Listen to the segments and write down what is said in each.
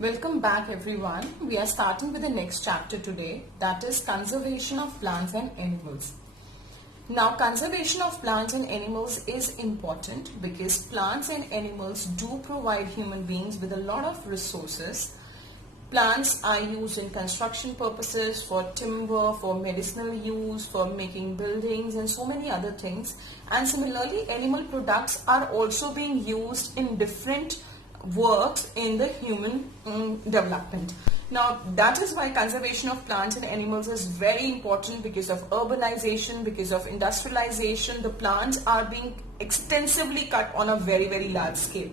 Welcome back everyone. We are starting with the next chapter today, that is conservation of plants and animals. Now conservation of plants and animals is important because plants and animals do provide human beings with a lot of resources. Plants are used in construction purposes, for timber, for medicinal use, for making buildings and so many other things. And similarly, animal products are also being used in different works in the human development. Now that is why conservation of plants and animals is very important. Because of urbanization, because of industrialization, the plants are being extensively cut on a very large scale.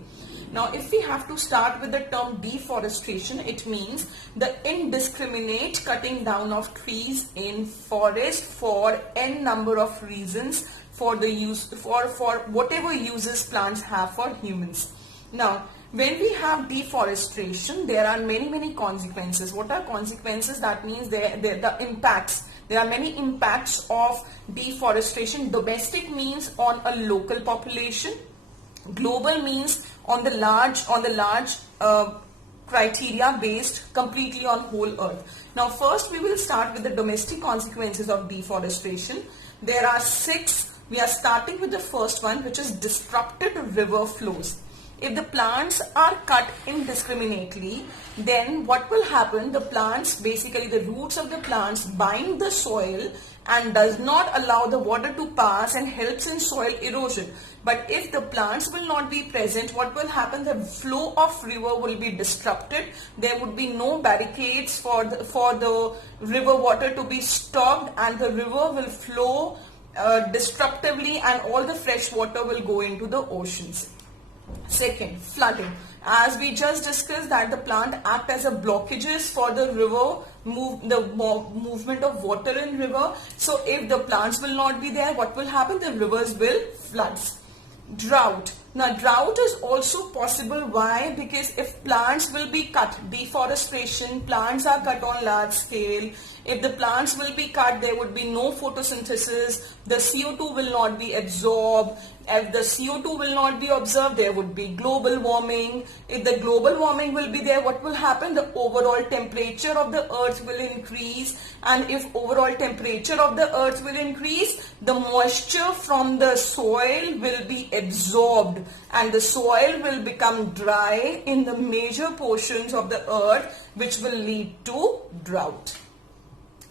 Now if we have to start with the term deforestation, it means the indiscriminate cutting down of trees in forest for n number of reasons, for the use for whatever uses plants have for humans. Now when we have deforestation, there are many consequences. What are consequences? That means the impacts. There are many impacts of deforestation. Domestic means on a local population. Global means on the large criteria based completely on whole earth. Now first we will start with the domestic consequences of deforestation. There are 6. We are starting with the first one, which is disrupted river flows. If the plants are cut indiscriminately, then what will happen? The plants, basically the roots of the plants, bind the soil and does not allow the water to pass and helps in soil erosion. But if the plants will not be present, what will happen? The flow of river will be disrupted. There would be no barricades for the river water to be stopped, and the river will flow disruptively, and all the fresh water will go into the oceans. Second, flooding. As we just discussed that the plant act as a blockages for the river movement of water in river. So if the plants will not be there, what will happen? The rivers will floods. Drought. Now drought is also possible. Why? Because if plants will be cut, deforestation, plants are cut on large scale. If the plants will be cut, there would be no photosynthesis, the CO2 will not be absorbed. If the CO2 will not be observed, there would be global warming. If the global warming will be there, what will happen? The overall temperature of the earth will increase. And if overall temperature of the earth will increase, the moisture from the soil will be absorbed and the soil will become dry in the major portions of the earth, which will lead to drought.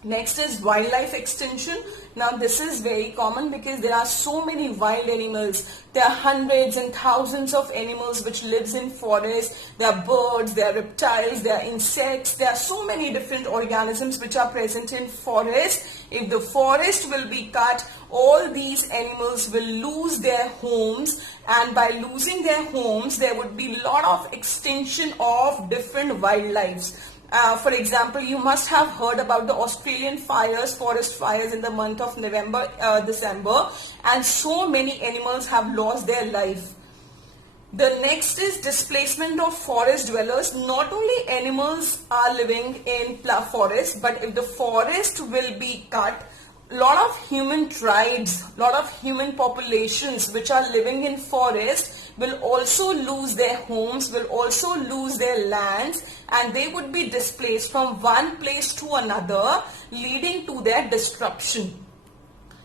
Next is wildlife extinction. Now this is very common because there are so many wild animals. There are hundreds and thousands of animals which lives in forests. There are birds, there are reptiles, there are insects. There are so many different organisms which are present in forest. If the forest will be cut, all these animals will lose their homes, and by losing their homes, there would be a lot of extinction of different wildlife. For example, you must have heard about the Australian fires, forest fires in the month of November, December, and so many animals have lost their life. The next is displacement of forest dwellers. Not only animals are living in forest, but if the forest will be cut, lot of human tribes, lot of human populations which are living in forest will also lose their homes, will also lose their lands, and they would be displaced from one place to another, leading to their disruption.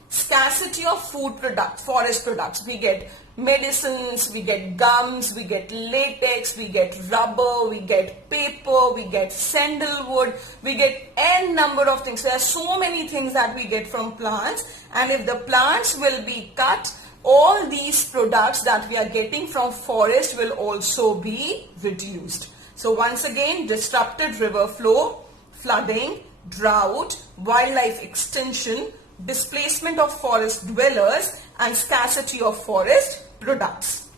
Scarcity of food products, forest products. We get medicines, we get gums, we get latex, we get rubber, we get paper, we get sandalwood, we get n number of things. There are so many things that we get from plants, and if the plants will be cut, all these products that we are getting from forest will also be reduced. So once again, disrupted river flow, flooding, drought, wildlife extinction, displacement of forest dwellers, and scarcity of forest products.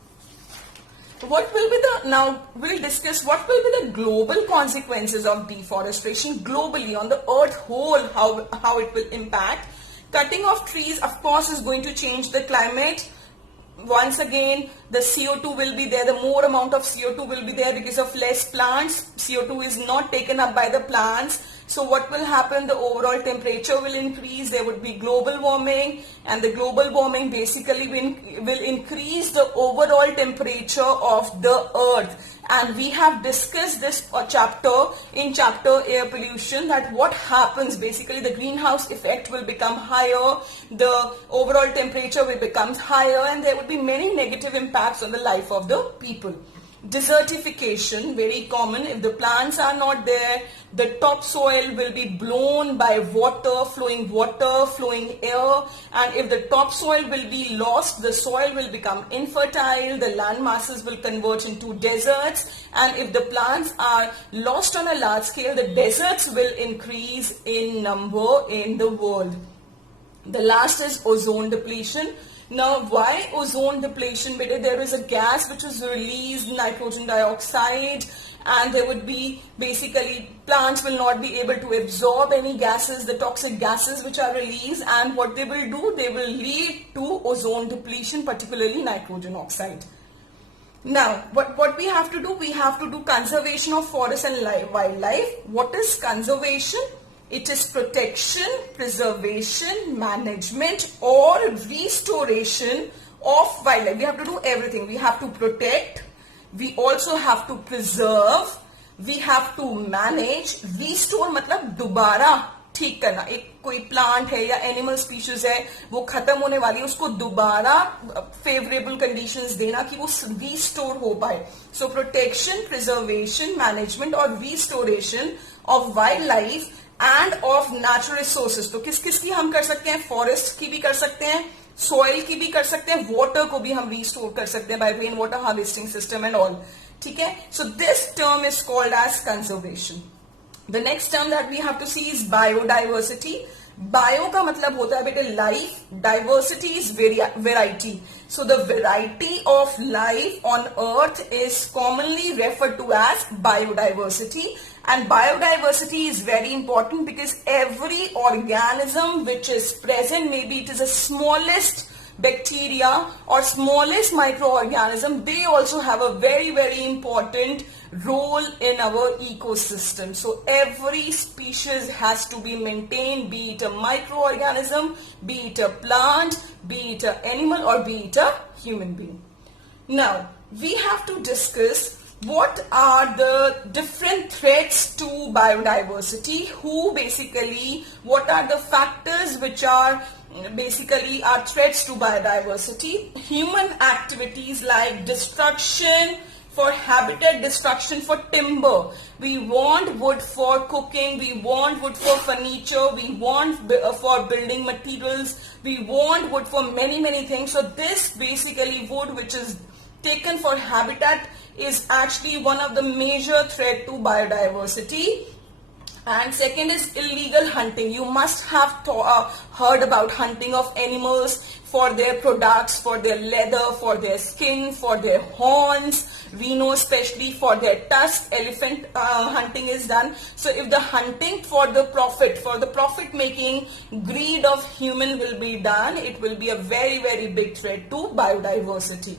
What will be now we'll discuss what will be the global consequences of deforestation globally on the earth whole, how it will impact. Cutting of trees, of course, is going to change the climate. Once again, the CO2 will be there, the more amount of CO2 will be there because of less plants. CO2 is not taken up by the plants. So what will happen? The overall temperature will increase. There would be global warming, and the global warming basically will increase the overall temperature of the earth. And we have discussed this chapter in chapter air pollution, that what happens, basically the greenhouse effect will become higher, the overall temperature will become higher, and there would be many negative impacts on the life of the people. Desertification, very common. If the plants are not there, the topsoil will be blown by water, flowing air, and if the topsoil will be lost, the soil will become infertile, the land masses will convert into deserts, and if the plants are lost on a large scale, the deserts will increase in number in the world. The last is ozone depletion. Now, why ozone depletion? Because there is a gas which is released, nitrogen dioxide, and there would be basically plants will not be able to absorb any gases, the toxic gases which are released, and what they will do, they will lead to ozone depletion, particularly nitrogen oxide. Now, what we have to do? We have to do conservation of forest and wildlife. What is conservation? It is protection, preservation, management or restoration of wildlife. We have to do everything. We have to protect, we also have to preserve, we have to manage. Restore मतलब दोबारा ठीक करना. एक कोई plant है या animal species है, वो खत्म होने वाली है, उसको दोबारा फेवरेबल कंडीशंस देना कि वो रीस्टोर हो पाए. सो प्रोटेक्शन, प्रिजर्वेशन, मैनेजमेंट और restoration of wild life end of natural resources. तो किस किस की हम कर सकते हैं? फॉरेस्ट की भी कर सकते हैं, सॉइल की भी कर सकते हैं, वाटर को भी हम रीस्टोर कर सकते हैं by rain water harvesting system and all. ठीक है. So this term is called as conservation. The next term that we have to see is biodiversity. Bio का मतलब होता है बेटे life, diversity is variety. So the variety of life on earth is commonly referred to as biodiversity, and biodiversity is very important because every organism which is present, maybe it is the smallest bacteria or smallest microorganism, they also have a very important role in our ecosystem. So every species has to be maintained, be it a microorganism, be it a plant, be it an animal or be it a human being. Now we have to discuss what are the different threats to biodiversity, what are the factors which are basically are threats to biodiversity. Human activities like destruction, for habitat destruction, for timber. We want wood for cooking, we want wood for furniture, we want for building materials, we want wood for many things. So this basically wood which is taken for habitat is actually one of the major threat to biodiversity. And second is illegal hunting. You must have heard about hunting of animals for their products, for their leather, for their skin, for their horns. We know especially for their tusks, elephant hunting is done. So if the hunting for the profit making greed of human will be done, it will be a very big threat to biodiversity.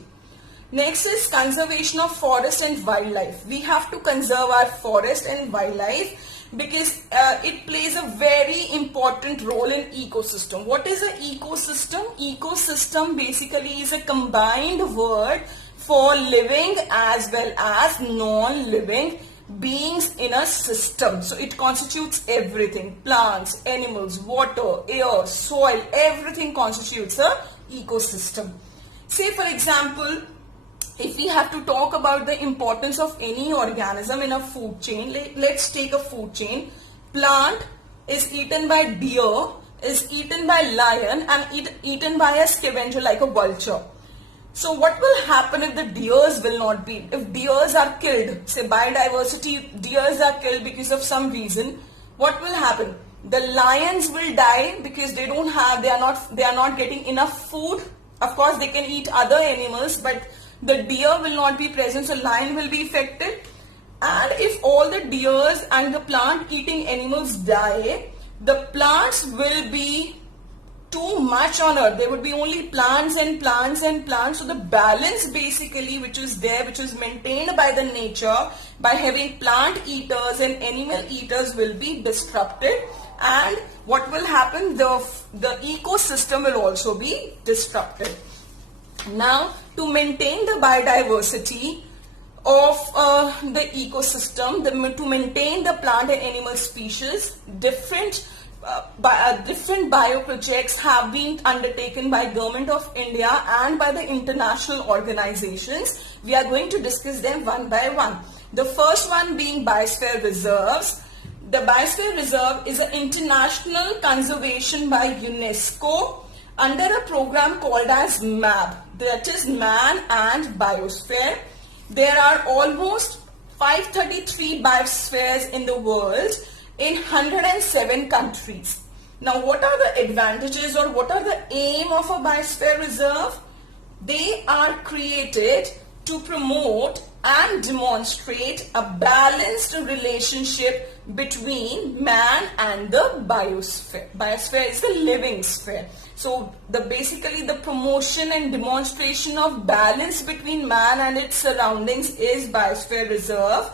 Next is conservation of forest and wildlife. We have to conserve our forest and wildlife because it plays a very important role in ecosystem. What is an ecosystem? Ecosystem basically is a combined word for living as well as non-living beings in a system. So it constitutes everything. Plants, animals, water, air, soil, everything constitutes a ecosystem. Say for example, if we have to talk about the importance of any organism in a food chain, let's take a food chain. Plant is eaten by deer, is eaten by lion and eaten by a scavenger like a vulture. So what will happen if the deers will not be, if deers are killed, say biodiversity, deers are killed because of some reason, what will happen? The lions will die because they are not getting enough food. Of course they can eat other animals, but the deer will not be present, so lion will be affected. And if all the deers and the plant eating animals die, the plants will be too much on earth. There would be only plants and plants and plants. So the balance basically which is there, which is maintained by the nature, by having plant eaters and animal eaters, will be disrupted. And what will happen? The ecosystem will also be disrupted. Now, to maintain the biodiversity of the ecosystem, to maintain the plant and animal species, different bioprojects have been undertaken by Government of India and by the international organizations. We are going to discuss them one by one. The first one being biosphere reserves. The Biosphere Reserve is an international conservation by UNESCO under a program called as MAB, that is Man and Biosphere. There are almost 533 biospheres in the world in 107 countries. Now, what are the advantages or what are the aim of a biosphere reserve? They are created to promote and demonstrate a balanced relationship between man and the biosphere. Biosphere is the living sphere. So basically the promotion and demonstration of balance between man and its surroundings is biosphere reserve.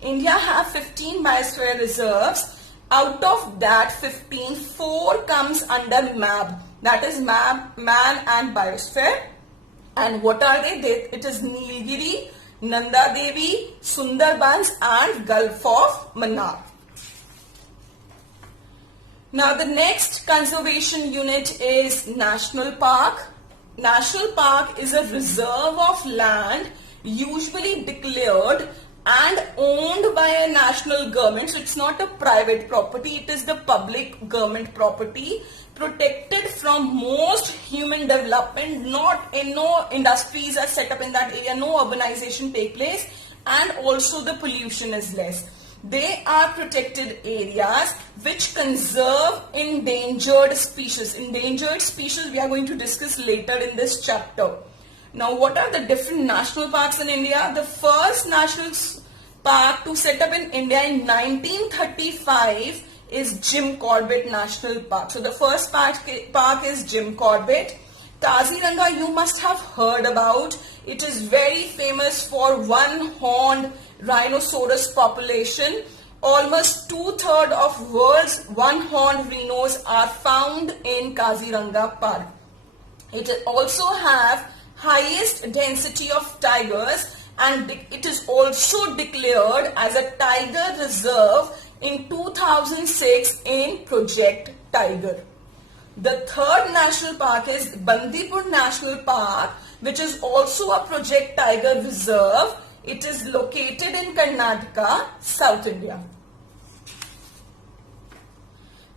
India have 15 biosphere reserves. Out of that 15, 4 comes under MAB. That is MAB, Man and Biosphere. And what are they? It is Nilgiri, Nanda Devi, Sundarbans and Gulf of Mannar. Now the next conservation unit is National Park. National Park is a reserve of land usually declared and owned by a national government. So it's not a private property, it is the public government property, protected from most human development. No industries are set up in that area, no urbanization take place, and also the pollution is less. They are protected areas which conserve endangered species. Endangered species we are going to discuss later in this chapter. Now, what are the different national parks in India? The first national park to set up in India in 1935 is Jim Corbett National Park. So the first park is Jim Corbett. Kaziranga you must have heard about. It is very famous for one-horned rhinoceros population. Almost 2/3 of world's one-horned rhinos are found in Kaziranga Park. It also have highest density of tigers, and it is also declared as a tiger reserve in 2006 in Project Tiger. The third national park is Bandipur National Park, which is also a Project Tiger reserve. It is located in Karnataka, South India.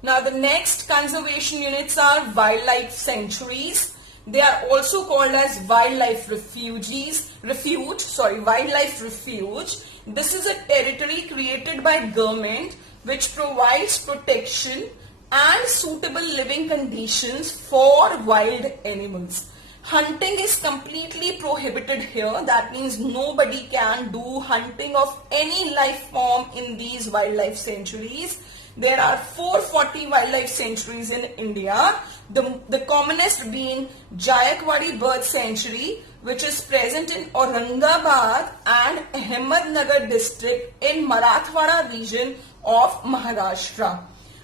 Now the next conservation units are wildlife sanctuaries. They are also called as wildlife wildlife refuge. This is a territory created by government which provides protection and suitable living conditions for wild animals. Hunting is completely prohibited here. That means nobody can do hunting of any life form in these wildlife sanctuaries. There are 440 wildlife sanctuaries in India. The commonest being Jayakwadi Bird Sanctuary, which is present in Aurangabad and Ahmednagar district in Marathwada region of Maharashtra.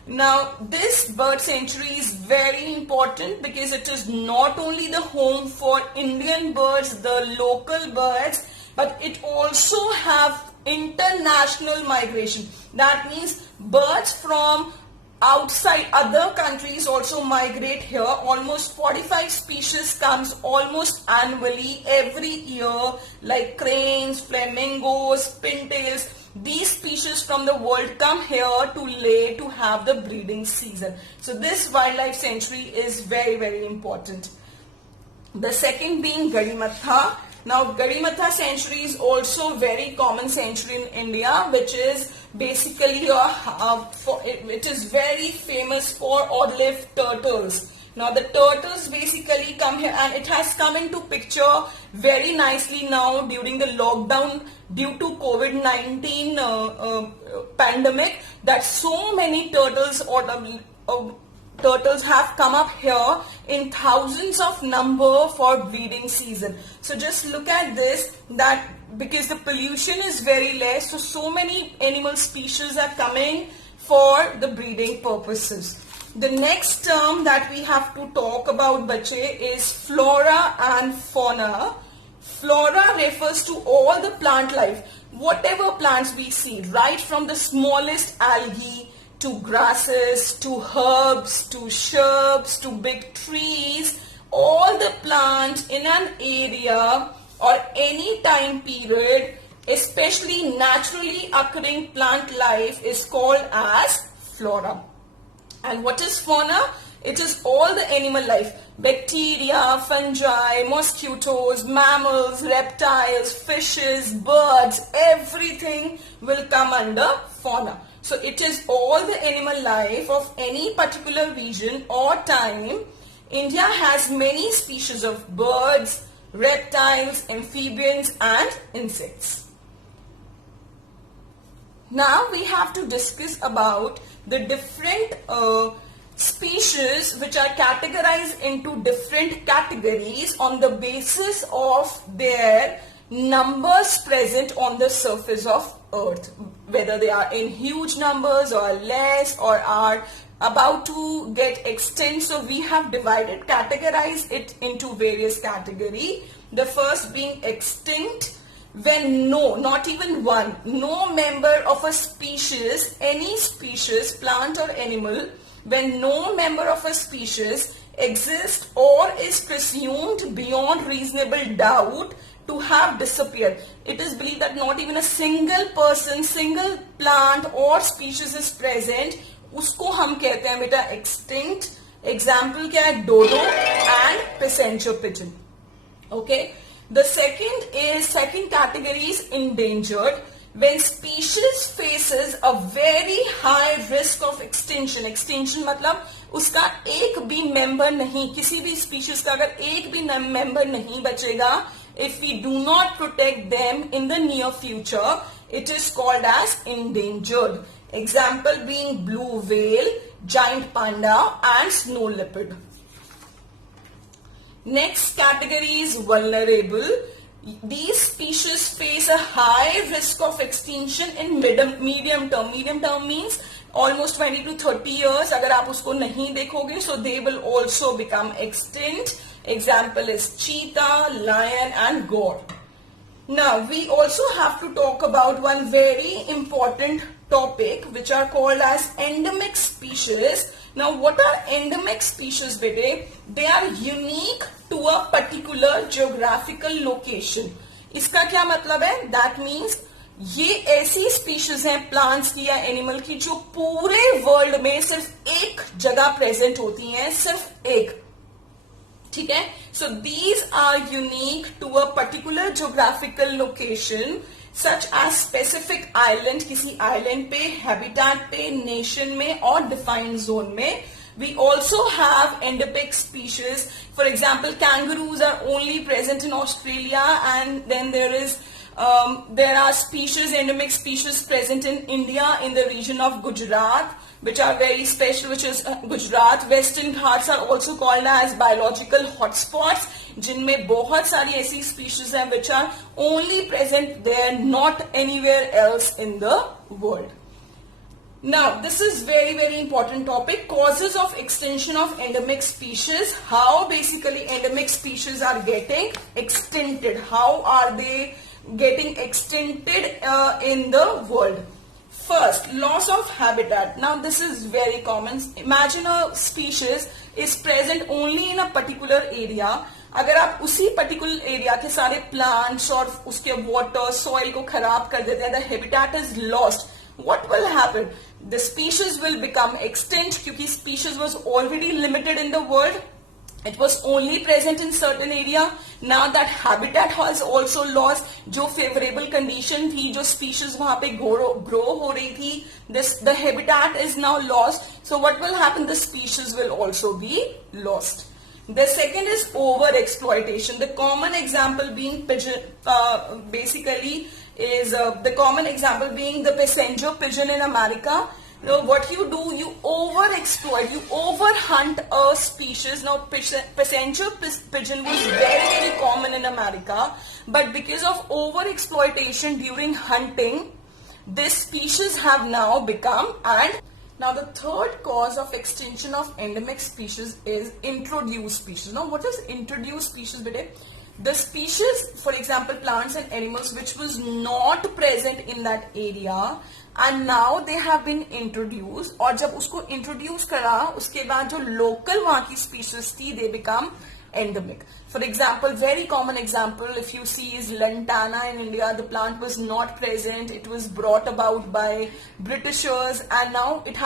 Now, this bird sanctuary is very important because it is not only the home for Indian birds, the local birds, but it also have international migration. That means birds from outside other countries also migrate here. Almost 45 species comes almost annually every year, like cranes, flamingos, pintails. These species from the world come here to lay to have the breeding season. So this wildlife sanctuary is very, very important. The second being Gadimatha. Now Gadimatha sanctuary is also very common sanctuary in India, which is basically it is very famous for olive turtles. Now the turtles basically come here, and it has come into picture very nicely now during the lockdown due to COVID-19 pandemic, that so many turtles turtles have come up here in thousands of number for breeding season. So just look at this, that because the pollution is very less, so many animal species are coming for the breeding purposes. The next term that we have to talk about, bache, is flora and fauna. Flora refers to all the plant life, whatever plants we see, right from the smallest algae to grasses, to herbs, to shrubs, to big trees. All the plants in an area or any time period, especially naturally occurring plant life, is called as flora. And what is fauna? It is all the animal life. Bacteria, fungi, mosquitoes, mammals, reptiles, fishes, birds, everything will come under fauna. So it is all the animal life of any particular region or time. India has many species of birds, reptiles, amphibians and insects. Now we have to discuss about the different species which are categorized into different categories on the basis of their numbers present on the surface of earth, whether they are in huge numbers or less or are about to get extinct. So we have categorized it into various categories. The first being extinct, when not even one, no member of a species, any species, plant or animal, when no member of a species exists or is presumed beyond reasonable doubt to have disappeared. It is believed that not even a single person, single plant or species is present. उसको हम कहते हैं बेटा extinct. Example क्या है? Dodo and passenger pigeon. Okay. The second category is endangered. When species faces a very high risk of extinction. Extinction मतलब उसका एक भी member नहीं, किसी भी species का अगर एक भी member नहीं बचेगा, if we do not protect them in the near future, it is called as endangered. Example being blue whale, giant panda and snow leopard. Next category is vulnerable. These species face a high risk of extinction in medium term. Medium term means almost 20 to 30 years. अगर आप उसको नहीं देखोगे, so they will also become extinct. Example is cheetah, lion and gaur. Now we also have to talk about one very important topic which are called as endemic species. Now what are endemic species, bete? They are unique to a particular geographical location. इसका क्या मतलब है? That means ये ऐसी species हैं plants की या animal की जो पूरे world में सिर्फ एक जगह present होती हैं, सिर्फ एक. ठीक है? So these are unique to a particular geographical location such as specific island, किसी island पे, habitat पे, nation में और defined zone में. We also have endemic species. For example, kangaroos are only present in Australia, and then there are species, endemic species present in India in the region of Gujarat, which are very special, which is Gujarat. Western Ghats are also called as biological hotspots, जिनमें बहुत सारी ऐसी species हैं which are only present there, not anywhere else in the world. Now, this is very important topic. Causes of extinction of endemic species. How basically endemic species are getting extincted. How are they getting extincted in the world? First, loss of habitat. Now, this is very common. Imagine a species is present only in a particular area. अगर आप उसी particular area के सारे plants और उसके water, soil को खराब कर देते हैं, the habitat is lost. What will happen? The species will become extinct क्योंकि species was already limited in the world. It was only present in certain area. Now that habitat has also lost. जो favorable condition थी, जो species वहाँ पे grow हो रही थी, the habitat is now lost. So what will happen? The species will also be lost. The second is over exploitation. The common example being pigeon, the common example being the passenger pigeon in America, what you do, you overexploit, you overhunt a species. Now, passenger pigeon was very, very common in America, but because of overexploitation during hunting, this species have now become. And now the third cause of extinction of endemic species is introduced species. Now, what is introduced species, bete? The species, for example, plants and animals which was not present in that area, and now they have been introduced. और जब उसको introduce करा, उसके बाद जो local वहाँ की species थी, they become endemic. For example, very common example if you see is lantana in India. The plant was not present. It was brought about by Britishers, and now it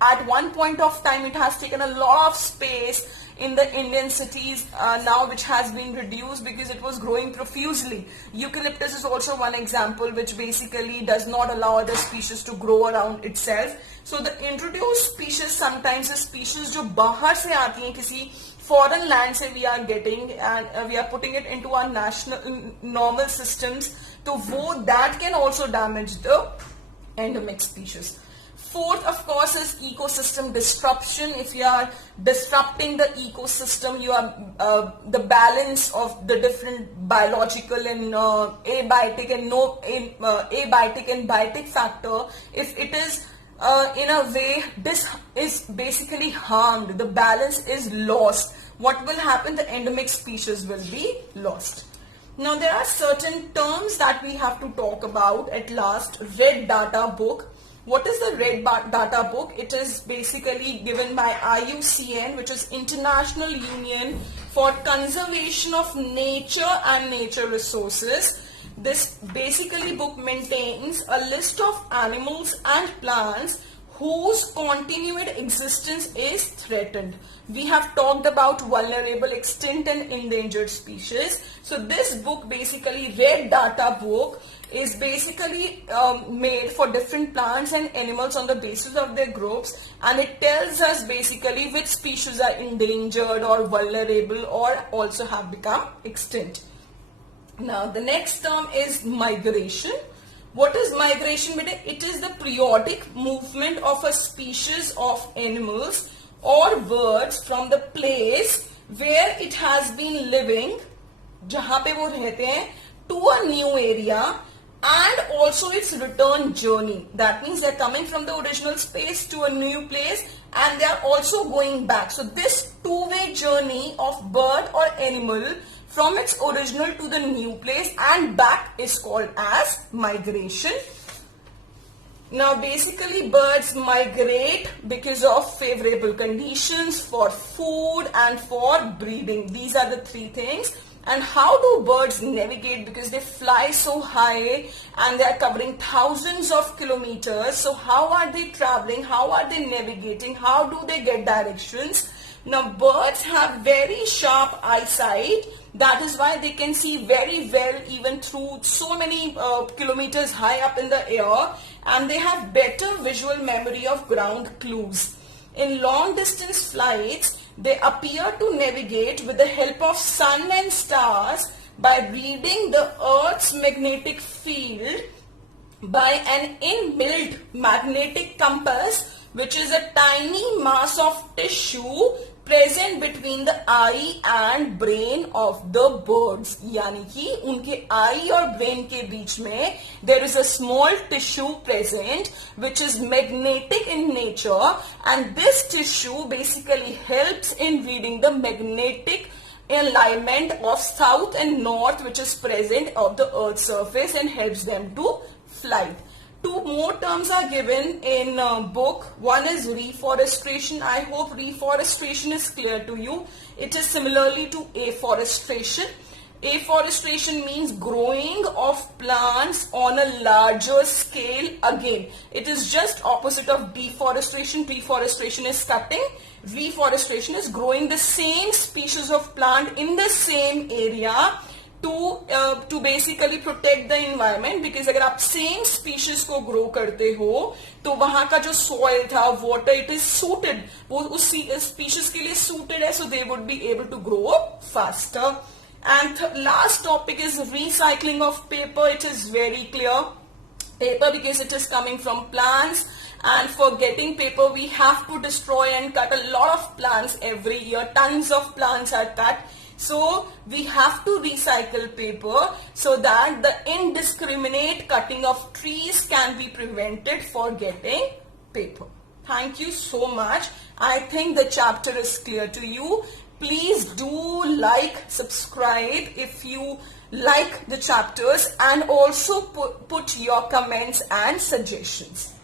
at one point of time it has taken a lot of space in the Indian cities now, which has been reduced because it was growing profusely. Eucalyptus is also one example which basically does not allow other species to grow around itself. So the introduced species sometimes is species जो बाहर से आती हैं, किसी foreign land से we are getting, and we are putting it into our national normal systems, so that can also damage the endemic species. Fourth, of course, is ecosystem disruption. If you are disrupting the ecosystem, you are the balance of the different biological and abiotic and abiotic and biotic factor. If it is in a way, this is basically harmed, the balance is lost, what will happen? The endemic species will be lost. Now, there are certain terms that we have to talk about at last. Red Data Book. What is the Red Data Book? It is basically given by IUCN, which is International Union for Conservation of Nature and Nature Resources. This basically book maintains a list of animals and plants whose continued existence is threatened. We have talked about vulnerable, extinct and endangered species. So this book, basically Red Data Book, is basically made for different plants and animals on the basis of their groups, and it tells us basically which species are endangered or vulnerable or also have become extinct. Now the next term is migration. What is migration? It is the periodic movement of a species of animals or birds from the place where it has been living, जहाँ पे वो रहते हैं, to a new area, and also its return journey. That means they're coming from the original space to a new place, and they are also going back. So this two-way journey of bird or animal from its original to the new place and back is called as migration. Now basically birds migrate because of favorable conditions for food and for breeding. These are the three things. And how do birds navigate? Because they fly so high and they are covering thousands of kilometers. So how are they traveling? How are they navigating? How do they get directions? Now birds have very sharp eyesight. That is why they can see very well even through so many kilometers high up in the air, and they have better visual memory of ground clues. In long distance flights, they appear to navigate with the help of sun and stars by reading the Earth's magnetic field by an inbuilt magnetic compass, which is a tiny mass of tissue present between the eye and brain of the birds. यानी कि उनके eye और brain के बीच में there is a small tissue present which is magnetic in nature, and this tissue basically helps in reading the magnetic alignment of south and north which is present of the Earth's surface and helps them to fly. Two more terms are given in book. One is reforestation. I hope reforestation is clear to you. It is similarly to afforestation. Afforestation means growing of plants on a larger scale. Again, it is just opposite of deforestation. Deforestation is cutting. Reforestation is growing the same species of plant in the same area to basically protect the environment. Because अगर आप same species को grow करते हो तो वहाँ का जो soil था, water, it is suited, वो उस species के लिए suited है, so they would be able to grow faster. And last topic is recycling of paper. It is very clear. Paper, because it is coming from plants and for getting paper we have to destroy and cut a lot of plants every year. Tons of plants are cut. So we have to recycle paper so that the indiscriminate cutting of trees can be prevented for getting paper. Thank you so much. I think the chapter is clear to you. Please do like, subscribe if you like the chapters, and also put your comments and suggestions.